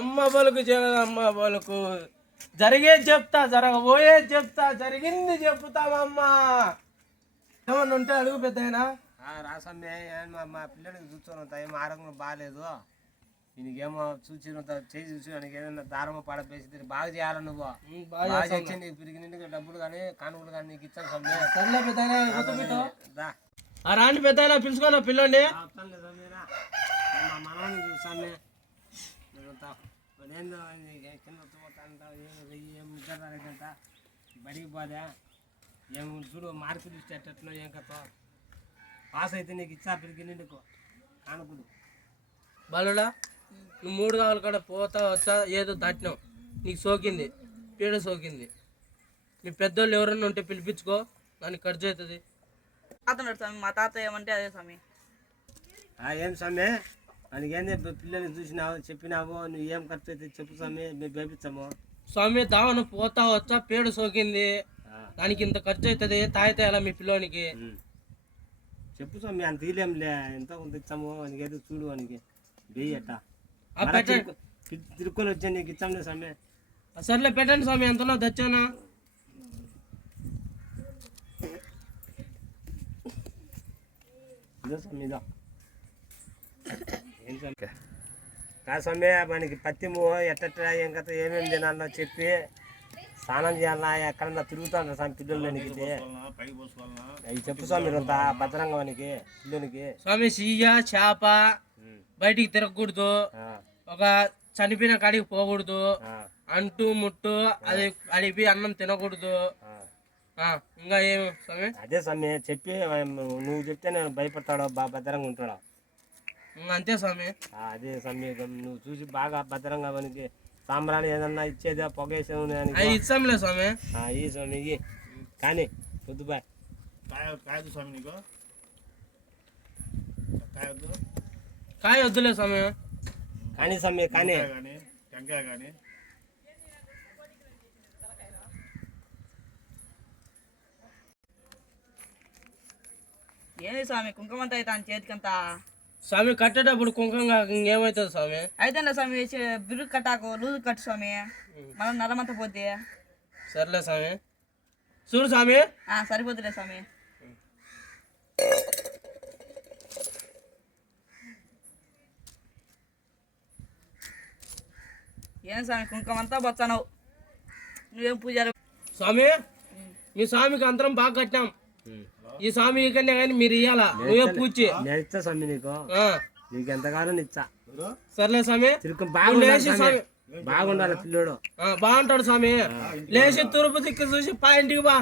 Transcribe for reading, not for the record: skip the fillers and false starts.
అమ్మ పలుకు అమ్మ పలుకు. జరిగేది చెప్తా, జరగబోయేది చెప్తా, జరిగింది చెప్తామమ్మా. ఏమన్నా ఉంటే అడుగు పెద్దయినా. రాసమ్మే మా పిల్లడికి చూస్తాను ఏం ఆరోగ్యం బాగాలేదు, ఈయనకేమో చూసి చూసి ఆయనకి ఏదైనా దారమో పడపేసి బాగా చేయాలి. నువ్వు బాగా చేసి నీకు పిరిగినందుకు డబ్బులు కానీ కానుకలు కానీ నీకు ఇచ్చాను సమ్మె. సర్లే పెద్దయినా రాండి పెద్దయినా పిలుచుకోనా పిల్లోని. మా మనవని చూసామే ఏందో కింద ఏం నిద్రంట బడికి పోదా ఏం చూడు మార్కులు ఇస్తే ఎట్టట్లో ఏం కథ పాస్ అయితే నీకు ఇచ్చా పిలికి నిండుకో కానుకుడు. బాలుడా నువ్వు 3 కావాలి కాడ పోతా వచ్చా ఏదో దాటినావు, నీకు సోకింది, పీడ సోకింది. నీ పెద్దోళ్ళు ఎవరన్నా ఉంటే పిలిపించుకో, దానికి ఖర్చు అవుతుంది. స్వామి మా తాత ఏమంటే అదే స్వామి. ఏం సమ్మె మనకేంది పిల్లల్ని చూసినావు చెప్పినావు, నువ్వు ఏం ఖర్చు అయితే చెప్పు సమ్మె మేము పంపించాము. స్వామి దావన పోతా వచ్చా పేడు సోకింది, దానికి ఇంత ఖర్చు అవుతుంది, తాగితే ఎలా మీ పిల్లోనికి చెప్పు స్వామి. అంత తీలేంలే ఎంతో కొంత ఇచ్చాము వానికి, ఏదో చూడు వానికి వెయ్యట తిరుక్కొని వచ్చా నీకు ఇచ్చాంలే స్వామి. సర్లే పెట్టండి స్వామి, ఎంతనో తెచ్చానా. ఇదో స్వామి ఇదో ఏం స్వామి కాదు స్వామి. మనకి పత్తిము ఎట్ట ఏం కథ ఏమేమి తినాలో చెప్పి స్నానం చేయాలా, ఎక్కడన్నా తిరుగుతాడు స్వామి పిల్లలకి అవి చెప్పు స్వామి. అంతా భద్రంగా వానికి పిల్లలకి స్వామి. సీయ చేప బయటికి తిరగకూడదు, ఒక చనిపోయిన కాడికి పోకూడదు, అంటు ముట్టు అది అడిపి అన్నం తినకూడదు. ఇంకా ఏం స్వామి? అదే స్వామి చెప్పి నువ్వు చెప్తే నేను భయపడతాడు, బాగా భద్రంగా ఉంటాడు. అంతే స్వామి. అదే స్వామి నువ్వు చూసి బాగా భద్రంగా మనకి సాంబ్రాన్ని ఏదన్నా ఇచ్చేదా పొగేసాము ఇచ్చాంలే స్వామి. ఈ స్వామి ఇవి కానీ పొద్దుబాయ్ కాయదు స్వామి. నీకు కాయొద్దు, కాయ వద్దులే స్వామి. కానీ స్వామి కానీ టెంకాయ కానీ ఏంది స్వామి కుంకుమంతా అయితే ఆయన చేతికంతా. స్వామి కట్టేటప్పుడు కుంకుమ ఇంకేమవుతుంది స్వామి? అయితే స్వామి బిరుగు కట్టాకు లూజు కట్టు స్వామి, మనం నల్లమంతా పోద్ది. సర్లే స్వామి. చూడు స్వామి. సరిపోతులే స్వామి. ఏం స్వామి కుంకుమంతా బొచ్చావు, నువ్వేం పూజారు స్వామి? మీ స్వామికి అంతరం బాగా కట్టాం, ఈ స్వామి కన్నా కానీ మీరు ఇయ్యాలా, నువ్వే పూచి నేను ఇచ్చా స్వామి నీకు, నీకు ఎంతకాలం ఇచ్చా. సర్లే స్వామి. బాగుండాలి పిల్లోడు, బాగుంటాడు స్వామి. లేచి తూర్పు దిక్కు చూసి ఇంటికి బా.